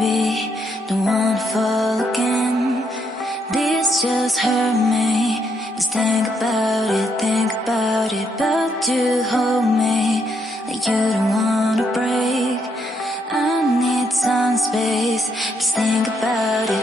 baby, don't wanna fall again. This just hurt me. Just think about it, but you hold me like you don't wanna break. I need some space, just think about it.